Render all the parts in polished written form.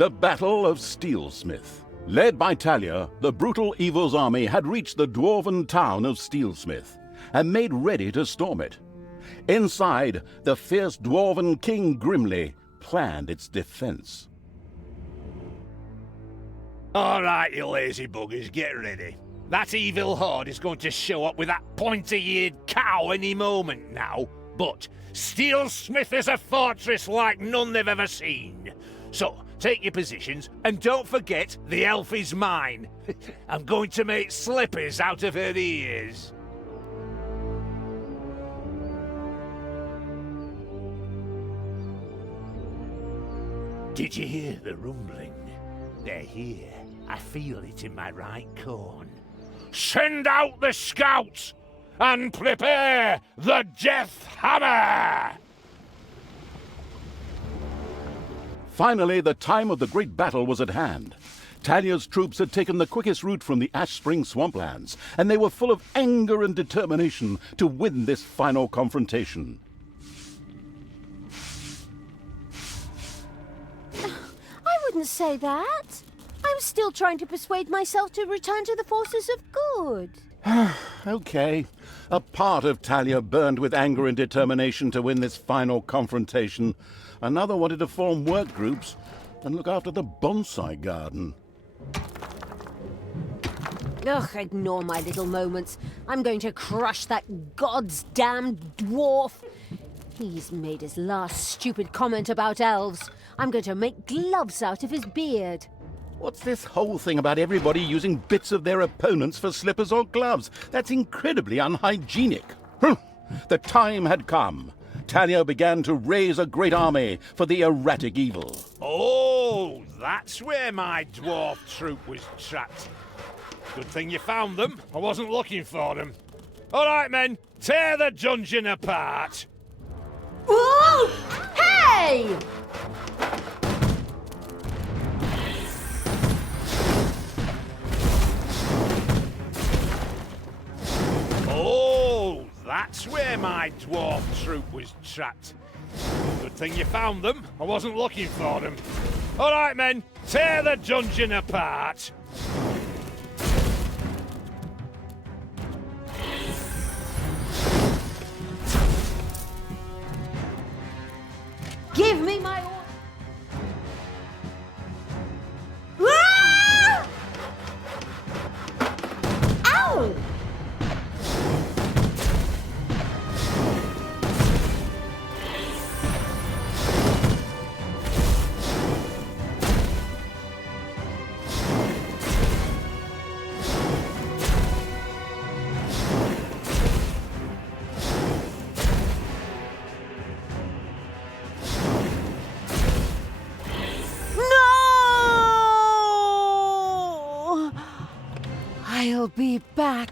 The Battle of Steelsmith. Led by Talia, the brutal evil's army had reached the dwarven town of Steelsmith and made ready to storm it. Inside, the fierce dwarven King grimly planned its defense. All right, you lazy buggers, get ready. That evil horde is going to show up with that pointy-eared cow any moment now. But Steelsmith is a fortress like none they've ever seen. So, take your positions, and don't forget the elf is mine. I'm going to make slippers out of her ears. Did you hear the rumbling? They're here. I feel it in my right corn. Send out the scouts and prepare the death hammer! Finally, the time of the great battle was at hand. Talia's troops had taken the quickest route from the Ash Spring swamplands, and they were full of anger and determination to win this final confrontation. I wouldn't say that. I'm still trying to persuade myself to return to the forces of good. Okay. A part of Talia burned with anger and determination to win this final confrontation. Another wanted to form work groups and look after the bonsai garden. Ugh, ignore my little moments. I'm going to crush that god's damned dwarf. He's made his last stupid comment about elves. I'm going to make gloves out of his beard. What's this whole thing about everybody using bits of their opponents for slippers or gloves? That's incredibly unhygienic. The time had come. Talia began to raise a great army for the erratic evil. Oh, that's where my dwarf troop was trapped. Good thing you found them. I wasn't looking for them. All right, men, tear the dungeon apart. Whoa! Hey! Oh, that's where my dwarf troop was trapped. Good thing you found them. I wasn't looking for them. All right, men, tear the dungeon apart. Give me my order. Ah! Ow! I'll be back.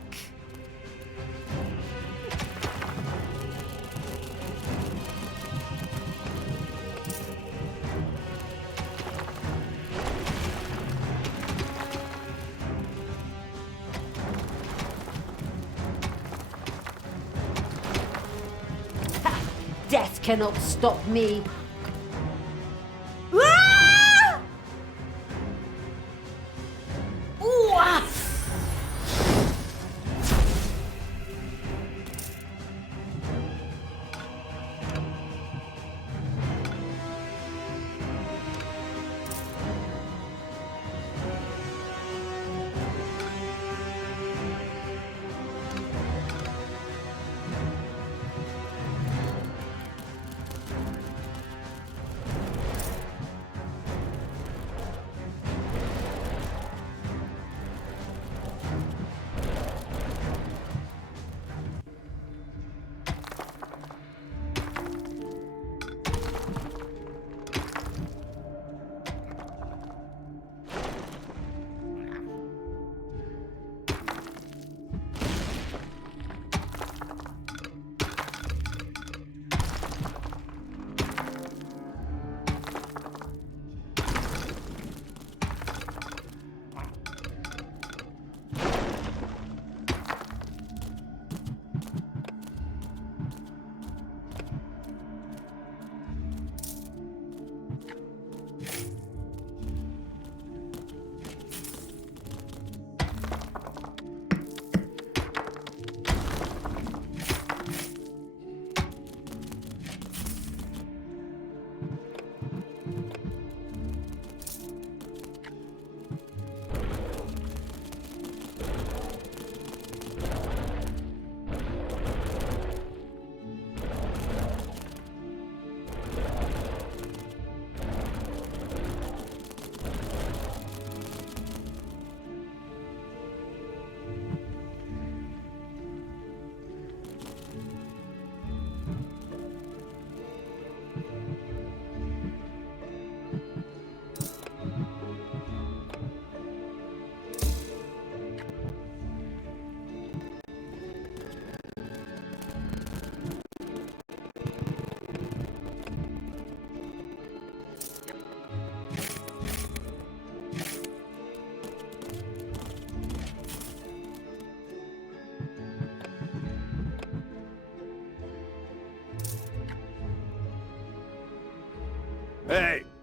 Death cannot stop me. Ah! Ooh, ah!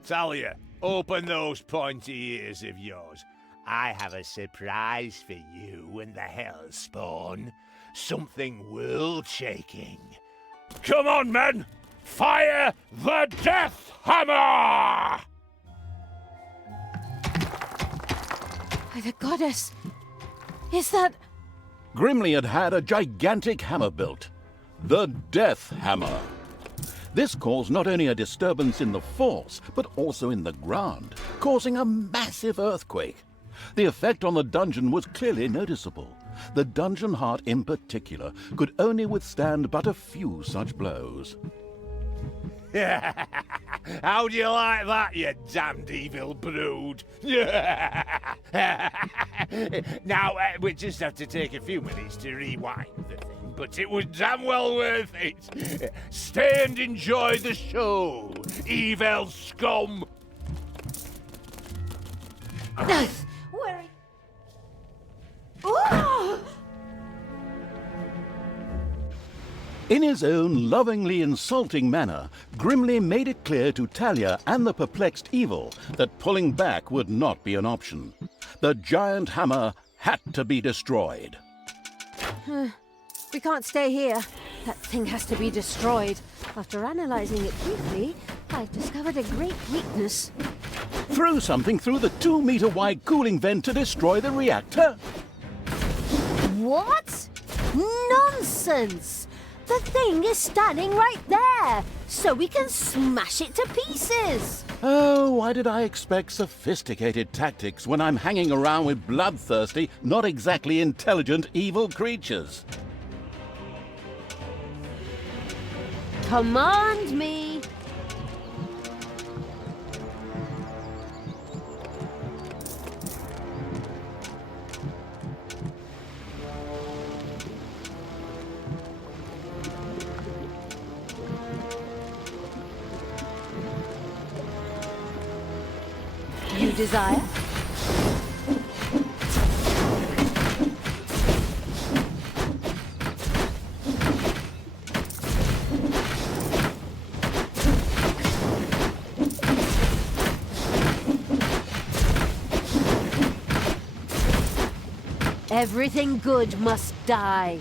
Talia, open those pointy ears of yours. I have a surprise for you and the Hellspawn. Something world-shaking. Come on, men! Fire the Death Hammer! By the goddess! Is that... Grimly had had a gigantic hammer built. The Death Hammer. This caused not only a disturbance in the force, but also in the ground, causing a massive earthquake. The effect on the dungeon was clearly noticeable. The dungeon heart in particular could only withstand but a few such blows. How do you like that, you damned evil brood? Now, we just have to take a few minutes to rewind the thing, but it was damn well worth it. Stay and enjoy the show, evil scum. Where... Oh! In his own lovingly insulting manner, Grimly made it clear to Talia and the perplexed Evil that pulling back would not be an option. The giant hammer had to be destroyed. We can't stay here. That thing has to be destroyed. After analyzing it briefly, I've discovered a great weakness. Throw something through the 2-meter-wide cooling vent to destroy the reactor? What? Nonsense! The thing is standing right there, so we can smash it to pieces! Oh, why did I expect sophisticated tactics when I'm hanging around with bloodthirsty, not exactly intelligent evil creatures? Command me! You desire? Everything good must die.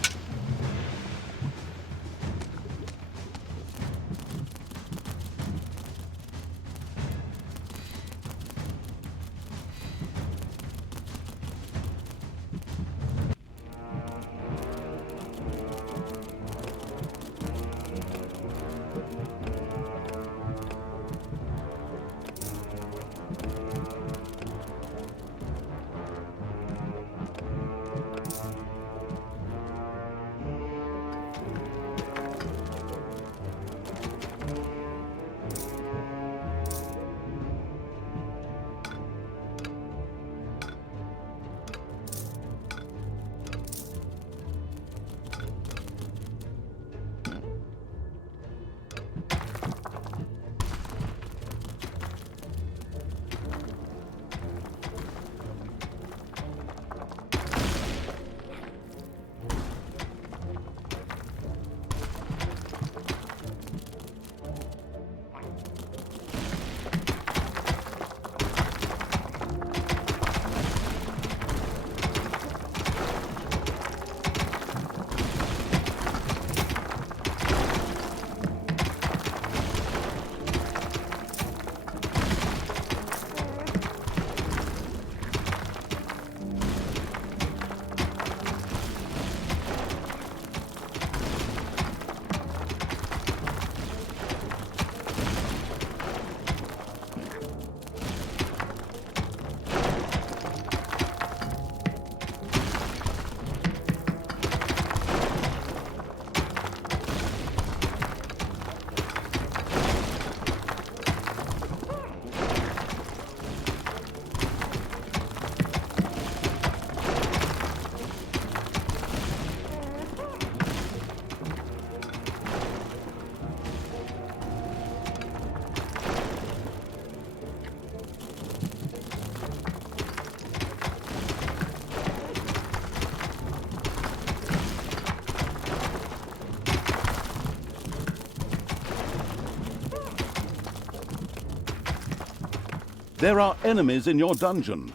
There are enemies in your dungeon.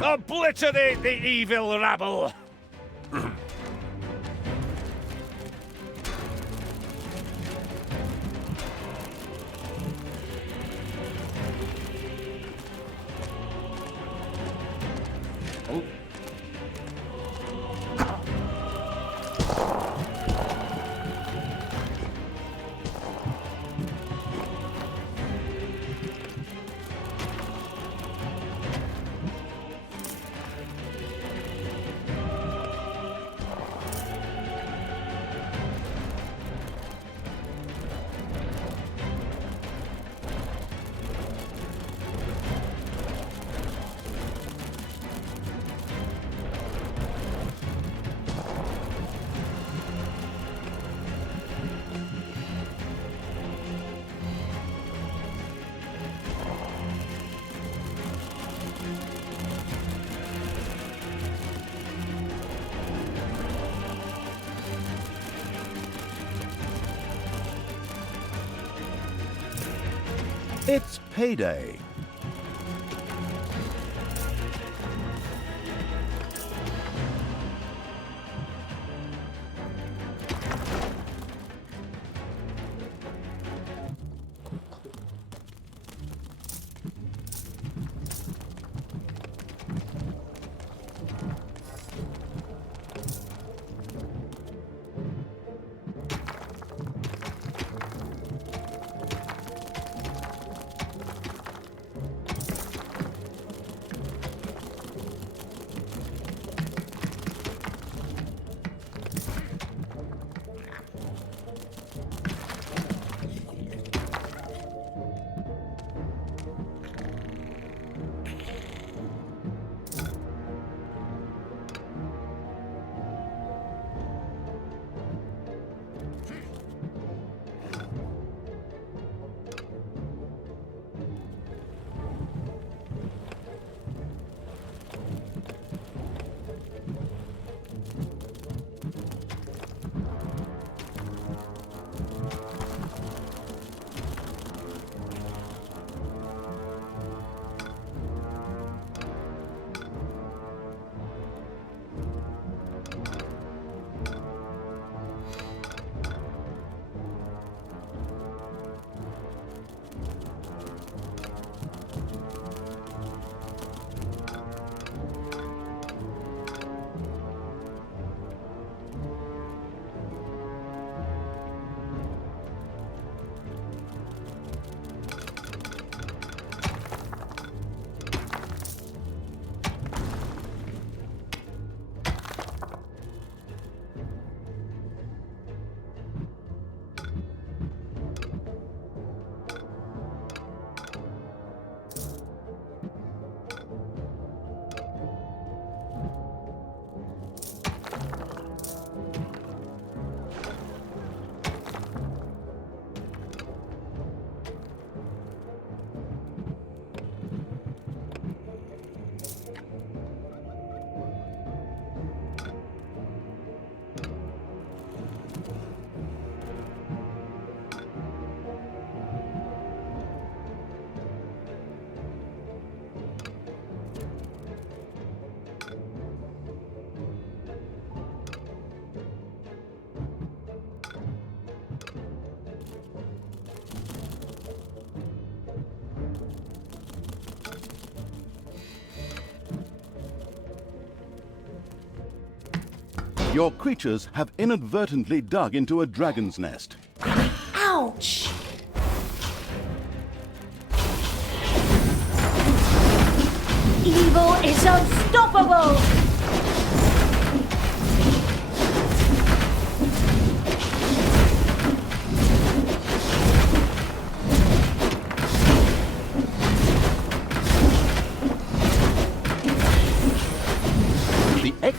Obliterate the evil rabble! It's payday. Your creatures have inadvertently dug into a dragon's nest. Ouch! Evil is unstoppable!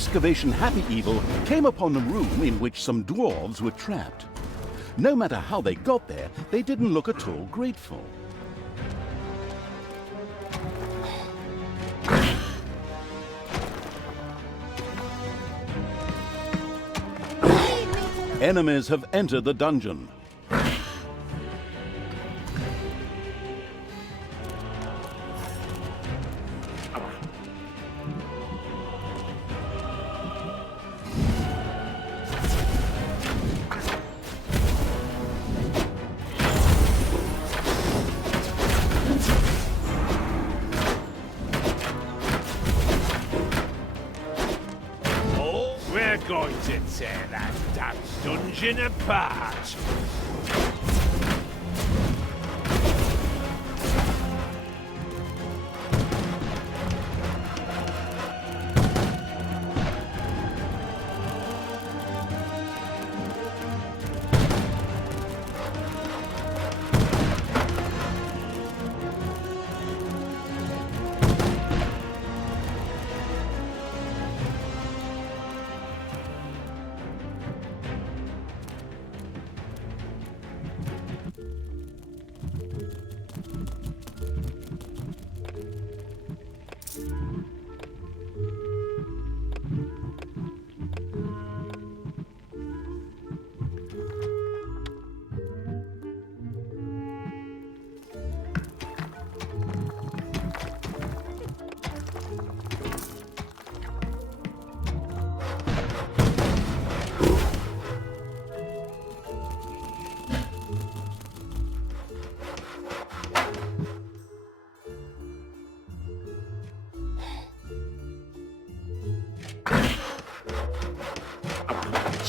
excavation-happy evil came upon a room in which some dwarves were trapped. No matter how they got there, they didn't look at all grateful. Enemies have entered the dungeon. We're going to tear that damn dungeon apart.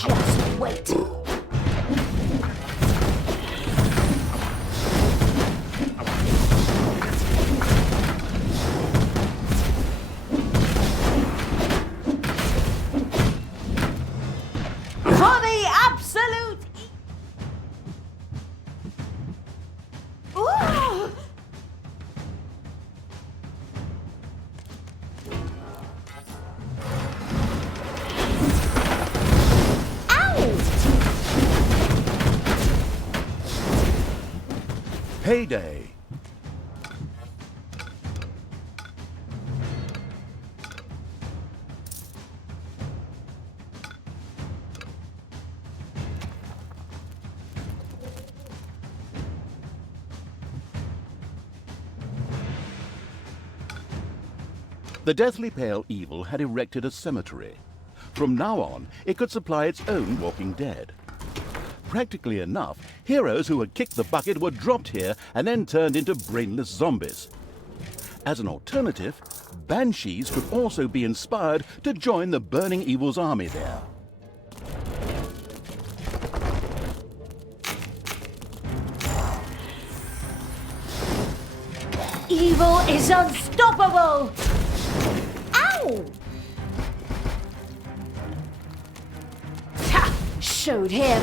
Just wait. For the absolute... Ooh! Payday. The Deathly Pale evil had erected a cemetery. From now on, it could supply its own walking dead. Practically enough, heroes who had kicked the bucket were dropped here and then turned into brainless zombies. As an alternative, banshees could also be inspired to join the Burning Evil's army there. Evil is unstoppable! Ow! Ha! Showed him.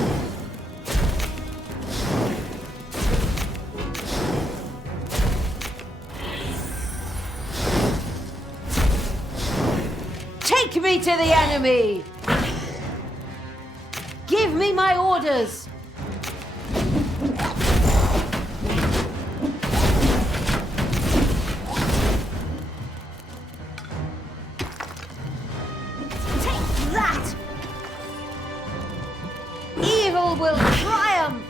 Take me to the enemy! Give me my orders! Take that! Evil will triumph!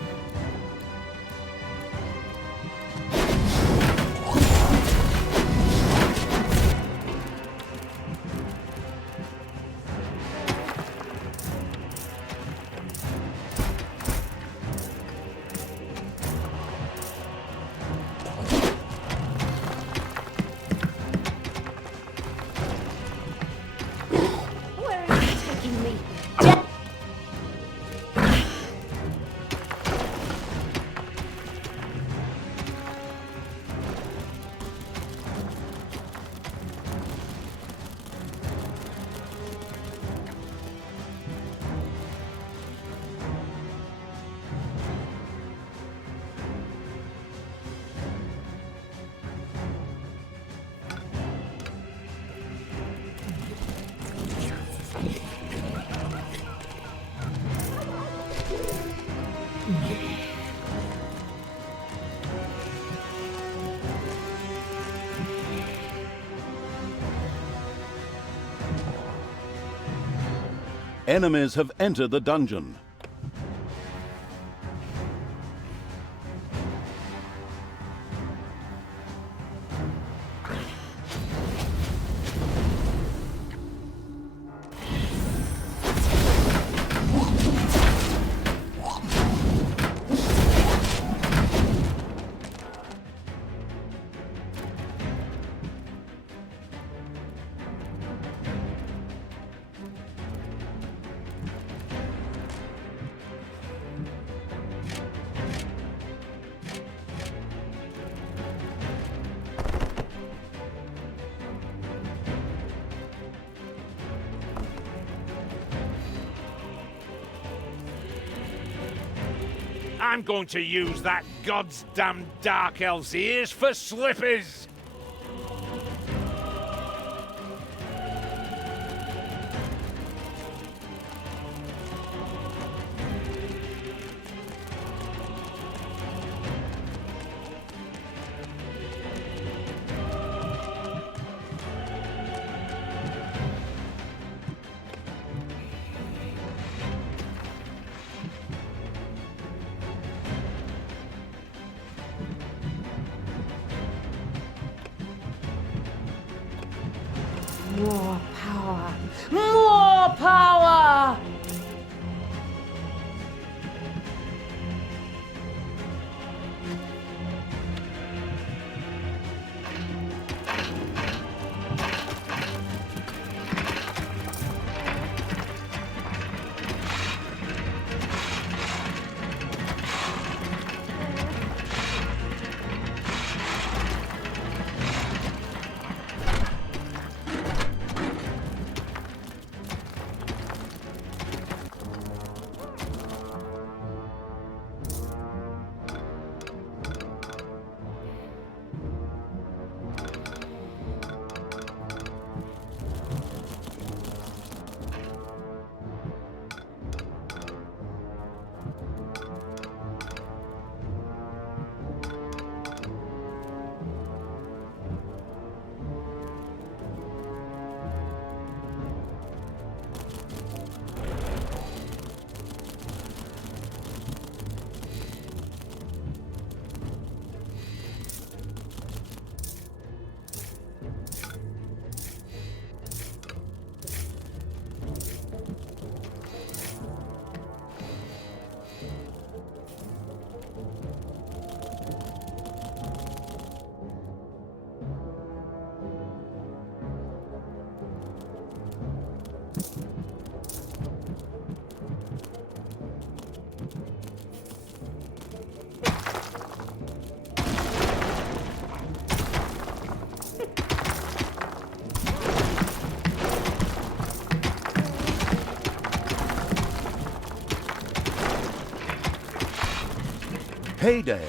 Where are you taking me? Enemies have entered the dungeon. I'm going to use that god's damn dark elf's ears for slippers! More power! More power! Heyday!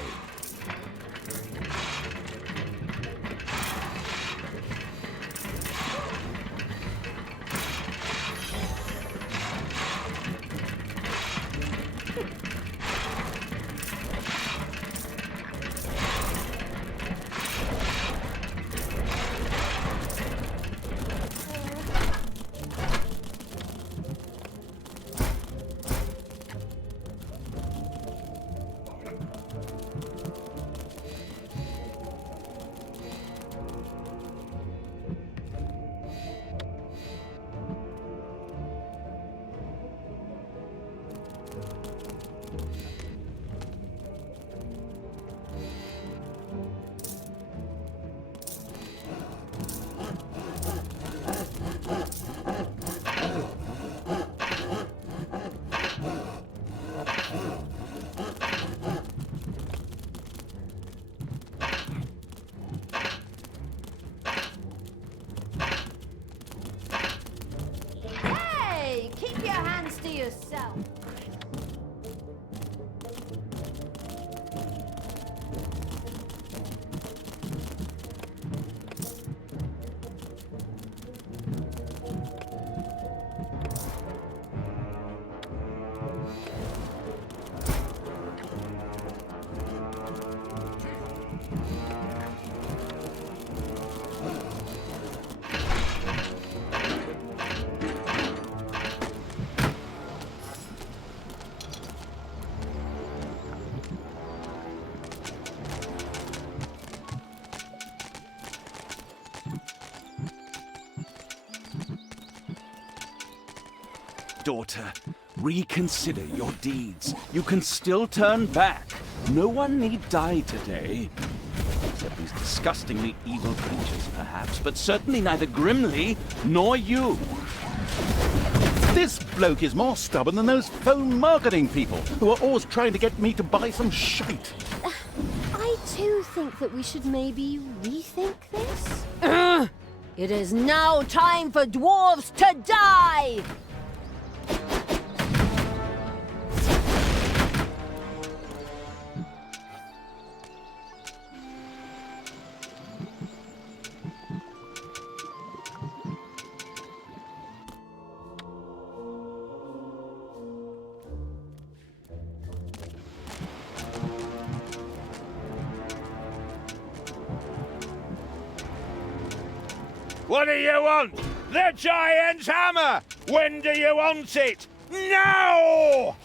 daughter. Reconsider your deeds. You can still turn back. No one need die today. Except these disgustingly evil creatures, perhaps, but certainly neither Grimly nor you. This bloke is more stubborn than those phone marketing people who are always trying to get me to buy some shite. I too think that we should maybe rethink this. It is now time for dwarves to die! What do you want? The giant's hammer! When do you want it? Now!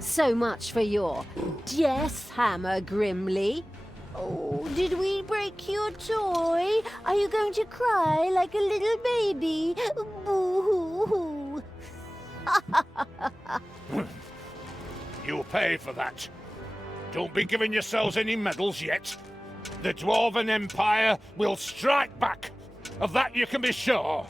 So much for your death hammer, Grimly. Oh, did we break your toy? Are you going to cry like a little baby? Boo-hoo-hoo. You'll pay for that. Don't be giving yourselves any medals yet. The Dwarven Empire will strike back. Of that you can be sure.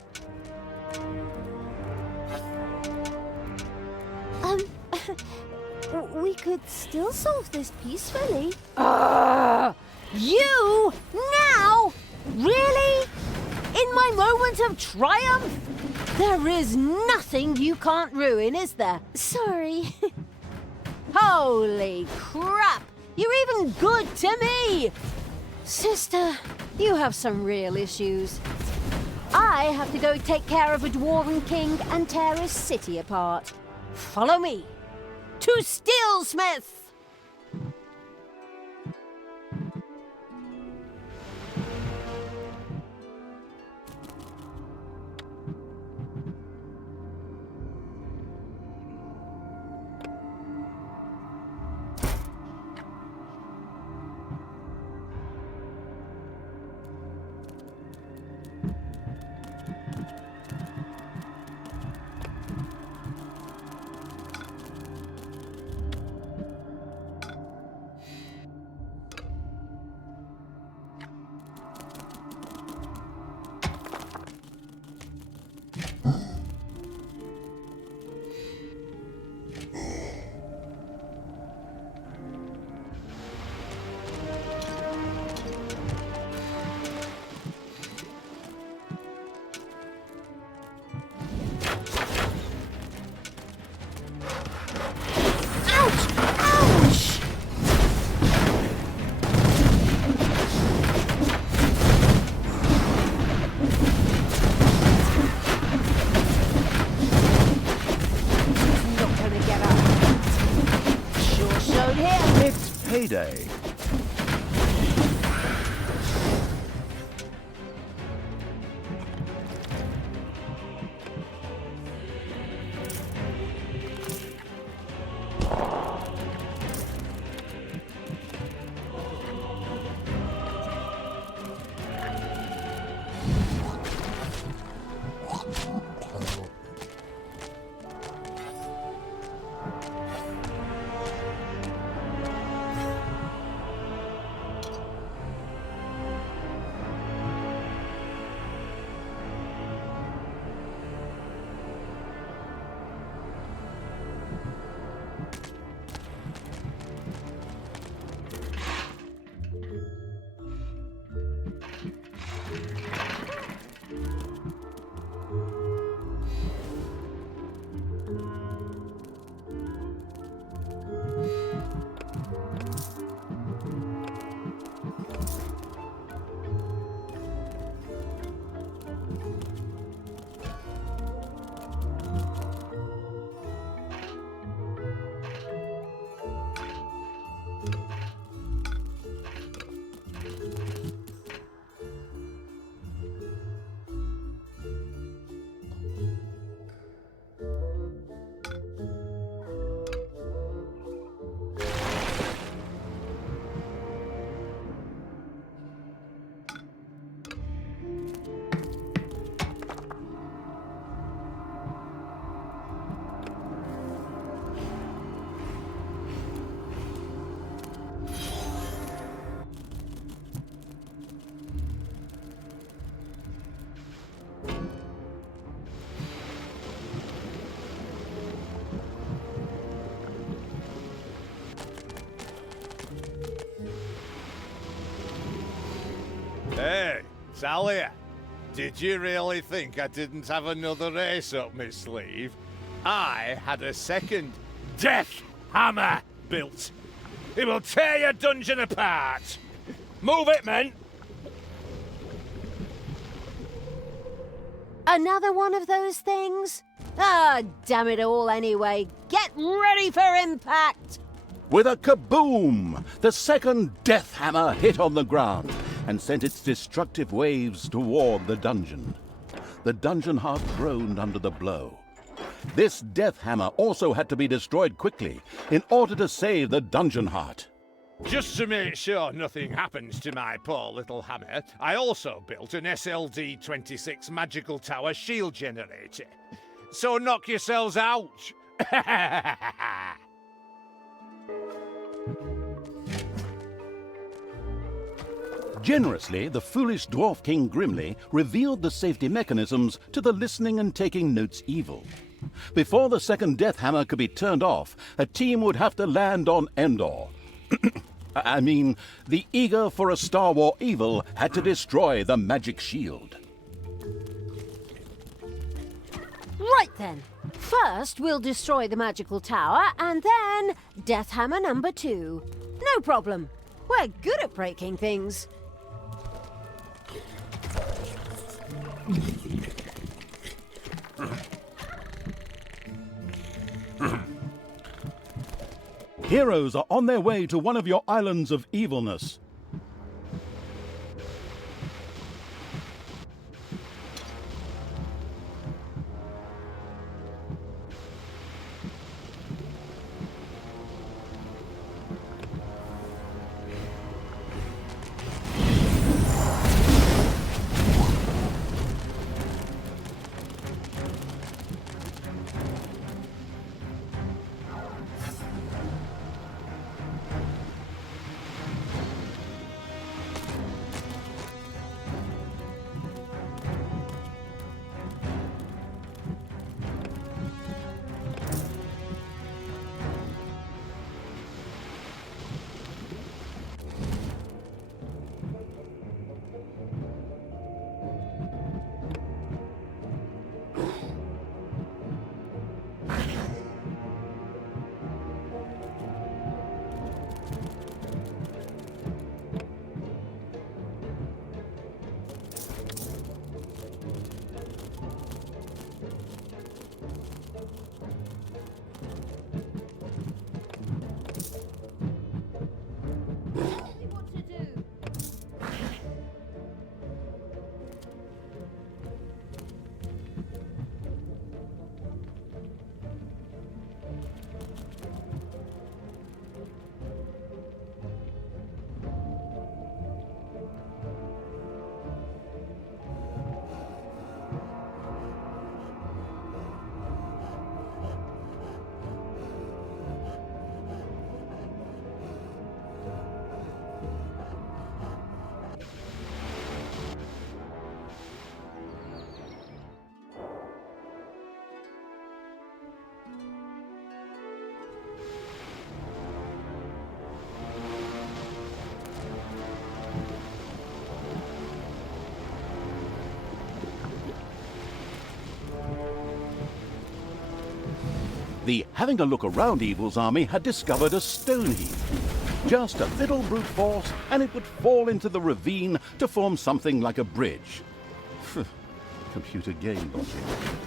We could still solve this peacefully. You? Now? Really? In my moment of triumph? There is nothing you can't ruin, is there? Sorry. Holy crap! You're even good to me! Sister, you have some real issues. I have to go take care of a Dwarven king and tear his city apart. Follow me to Steelsmith! Payday. Talia, did you really think I didn't have another ace up my sleeve? I had a second death hammer built. It will tear your dungeon apart. Move it, men! Another one of those things? Ah, damn it all anyway. Get ready for impact! With a kaboom, the second death hammer hit on the ground and sent its destructive waves toward the dungeon. The dungeon heart groaned under the blow. This death hammer also had to be destroyed quickly in order to save the dungeon heart. Just to make sure nothing happens to my poor little hammer, I also built an SLD-26 magical tower shield generator. So knock yourselves out! Generously, the foolish Dwarf King Grimly revealed the safety mechanisms to the listening and taking notes evil. Before the second death hammer could be turned off, a team would have to land on Endor. I mean, the eager for a Star War evil had to destroy the magic shield. Right then. First, we'll destroy the magical tower, and then death hammer number 2. No problem. We're good at breaking things. Heroes are on their way to one of your islands of evilness. The having a look around evil's army had discovered a stone heap. Just a little brute force, and it would fall into the ravine to form something like a bridge. Computer game logic.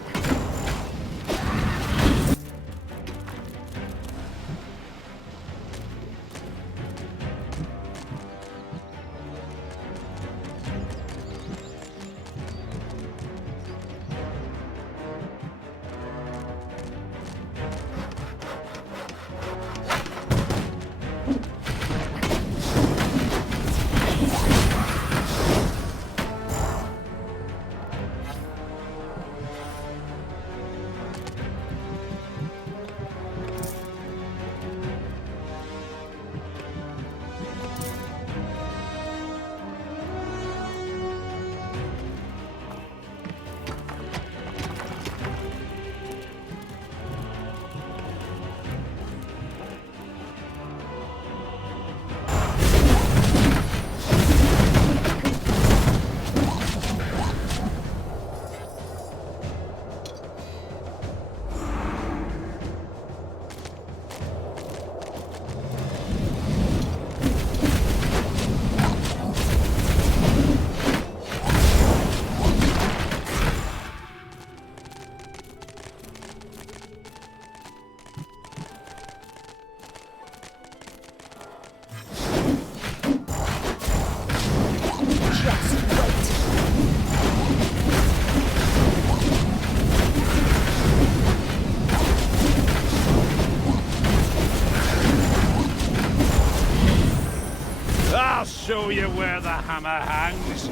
I'll show you where the hammer hangs.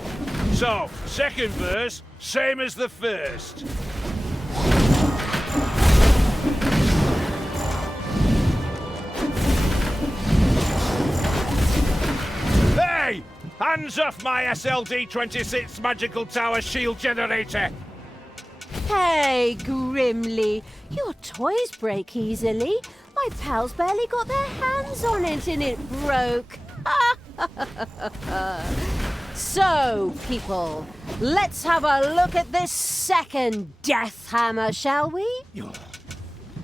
So, second verse, same as the first. Hey! Hands off my SLD-26 magical tower shield generator! Hey, Grimly, your toys break easily. My pals barely got their hands on it and it broke. So, people, let's have a look at this second death hammer, shall we?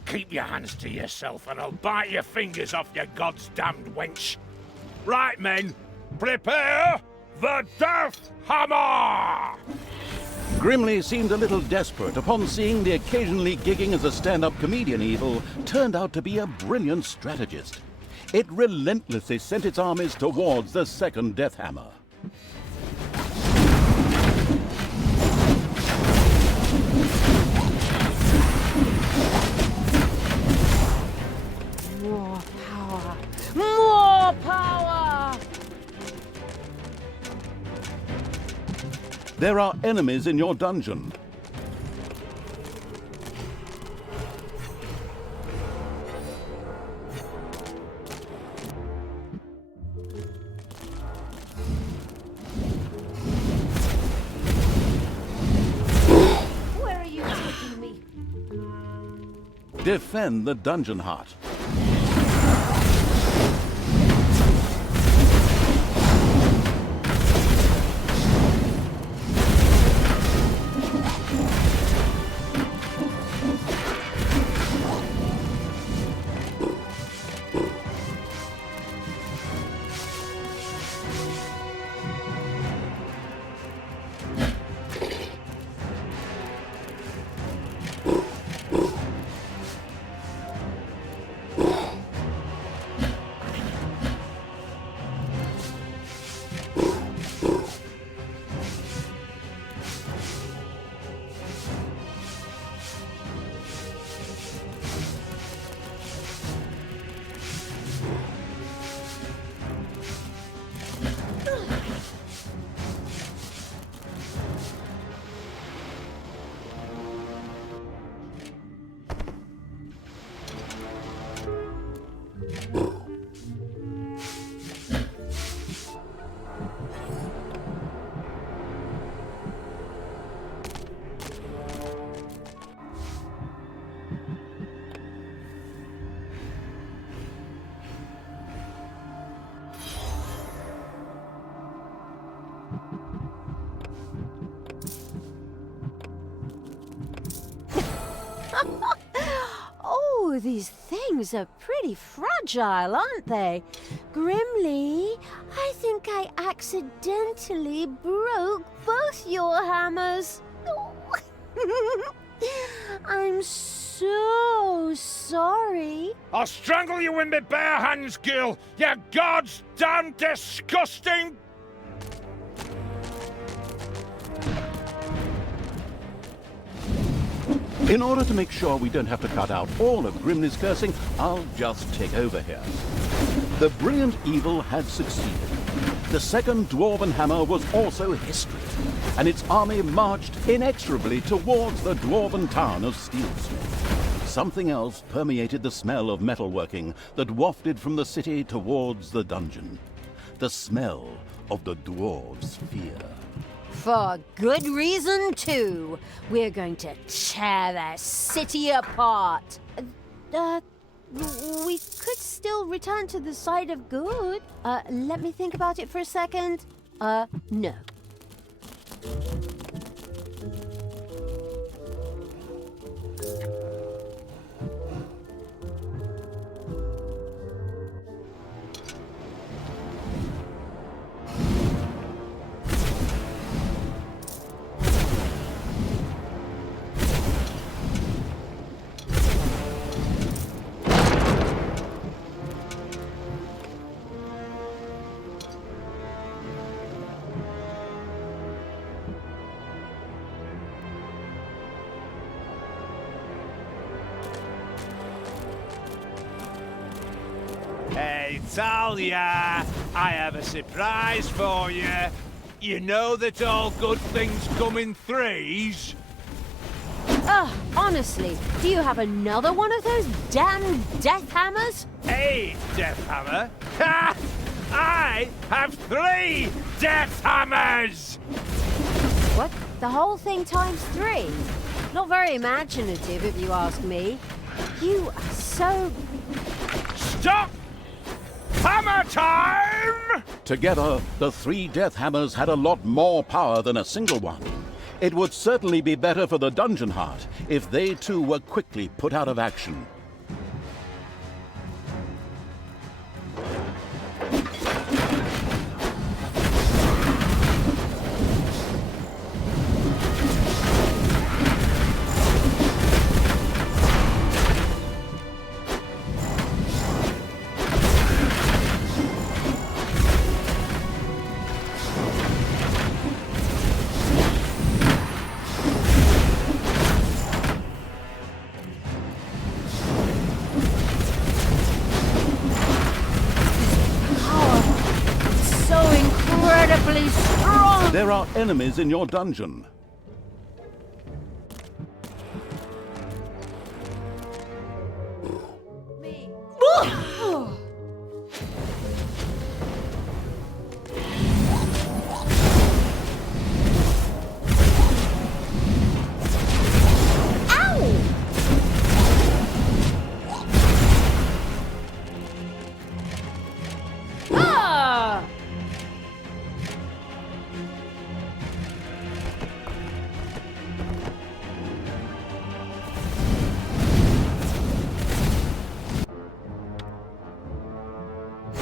Keep your hands to yourself and I'll bite your fingers off, you god's damned wench. Right, men, prepare the death hammer! Grimly seemed a little desperate upon seeing the occasionally gigging as a stand-up comedian evil turned out to be a brilliant strategist. It relentlessly sent its armies towards the second death hammer. More power! More power! There are enemies in your dungeon. Where are you taking me? Defend the dungeon heart. Oh, these things are pretty fragile, aren't they? Grimly, I think I accidentally broke both your hammers. Oh. I'm so sorry. I'll strangle you in my bare hands, girl! You god's damn disgusting... In order to make sure we don't have to cut out all of Grimly's cursing, I'll just take over here. The brilliant evil had succeeded. The second dwarven hammer was also history, and its army marched inexorably towards the dwarven town of Steelsmith. Something else permeated the smell of metalworking that wafted from the city towards the dungeon. The smell of the dwarves' fear. For good reason, too. We're going to tear their city apart. We could still return to the side of good. Let me think about it for a second. No. Talia, I have a surprise for you. You know that all good things come in threes? Ugh, honestly, do you have another one of those damn death hammers? A death hammer? Ha! I have 3 death hammers! What? The whole thing times 3? Not very imaginative, if you ask me. You are so... Stop! Hammer time! Together, the 3 death hammers had a lot more power than a single one. It would certainly be better for the dungeon heart if they too were quickly put out of action. Strong. There are enemies in your dungeon. Me.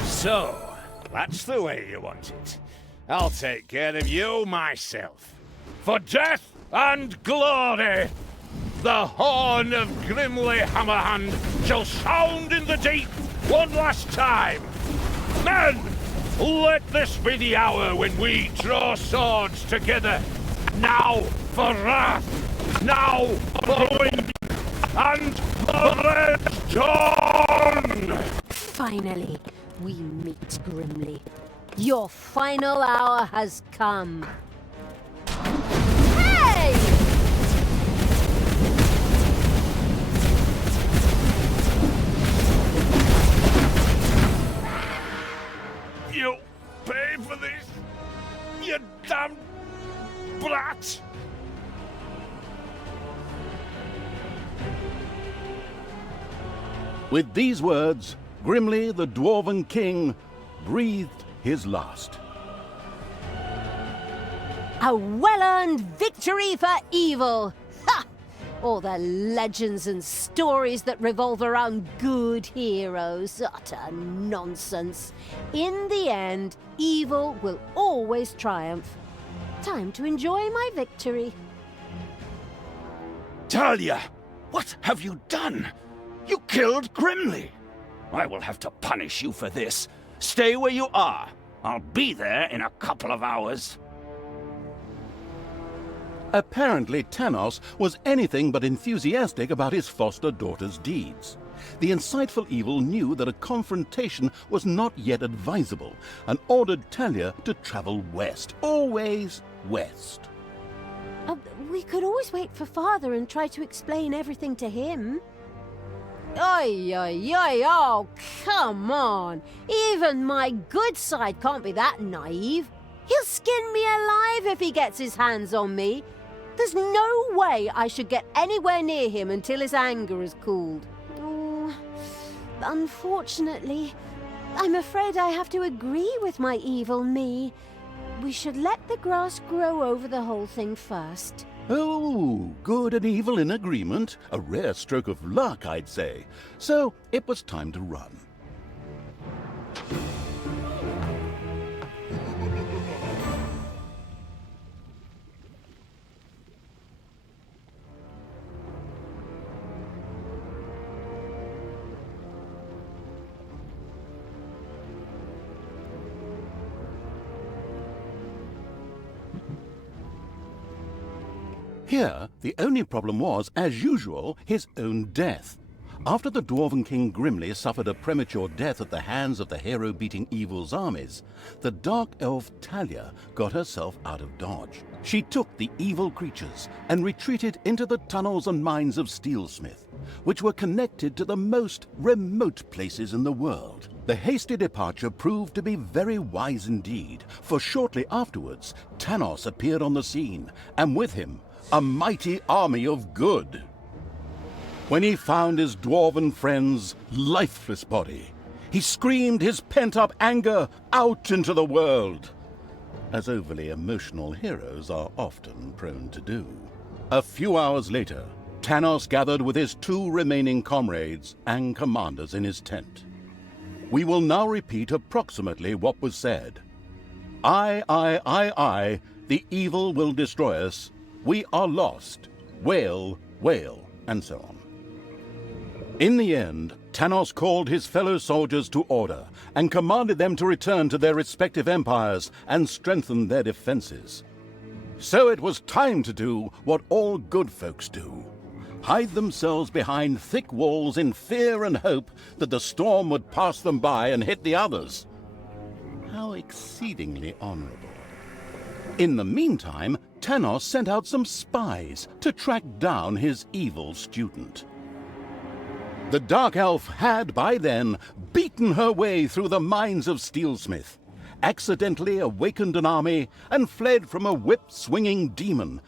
So, that's the way you want it. I'll take care of you myself. For death and glory, the horn of Grimly Hammerhand shall sound in the deep one last time. Men, let this be the hour when we draw swords together. Now for wrath, now for wind, and the red dawn! Finally, we meet Grimly. Your final hour has come. Hey! You pay for this, you damn brat! With these words, Grimly, the Dwarven King, breathed his last. A well-earned victory for evil! Ha! All the legends and stories that revolve around good heroes. Utter nonsense. In the end, evil will always triumph. Time to enjoy my victory. Talia, what have you done? You killed Grimly. I will have to punish you for this. Stay where you are. I'll be there in a couple of hours. Apparently, Tanos was anything but enthusiastic about his foster daughter's deeds. The insightful evil knew that a confrontation was not yet advisable and ordered Talia to travel west. Always west. We could always wait for Father and try to explain everything to him. Oi, oi, oi, oh, come on. Even my good side can't be that naive. He'll skin me alive if he gets his hands on me. There's no way I should get anywhere near him until his anger has cooled. Oh, unfortunately, I'm afraid I have to agree with my evil me. We should let the grass grow over the whole thing first. Oh, good and evil in agreement. A rare stroke of luck, I'd say. So it was time to run. Here, the only problem was, as usual, his own death. After the Dwarven King grimly suffered a premature death at the hands of the hero-beating evil's armies, the dark elf Talia got herself out of dodge. She took the evil creatures and retreated into the tunnels and mines of Steelsmith, which were connected to the most remote places in the world. The hasty departure proved to be very wise indeed, for shortly afterwards, Tanos appeared on the scene, and with him, a mighty army of good. When he found his dwarven friend's lifeless body, he screamed his pent-up anger out into the world, as overly emotional heroes are often prone to do. A few hours later, Tanos gathered with his 2 remaining comrades and commanders in his tent. We will now repeat approximately what was said. I, the evil will destroy us. We are lost. Wail, wail, and so on. In the end, Tanos called his fellow soldiers to order and commanded them to return to their respective empires and strengthen their defenses. So it was time to do what all good folks do: hide themselves behind thick walls in fear and hope that the storm would pass them by and hit the others. How exceedingly honorable. In the meantime, Tanos sent out some spies to track down his evil student. The Dark Elf had, by then, beaten her way through the mines of Steelsmith, accidentally awakened an army, and fled from a whip-swinging demon.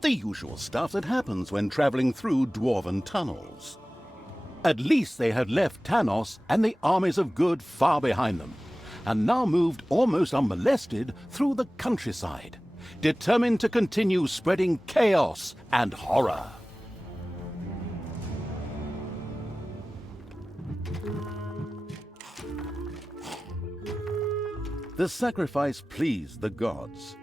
The usual stuff that happens when traveling through dwarven tunnels. At least they had left Tanos and the armies of good far behind them, and now moved almost unmolested through the countryside, determined to continue spreading chaos and horror. The sacrifice pleased the gods,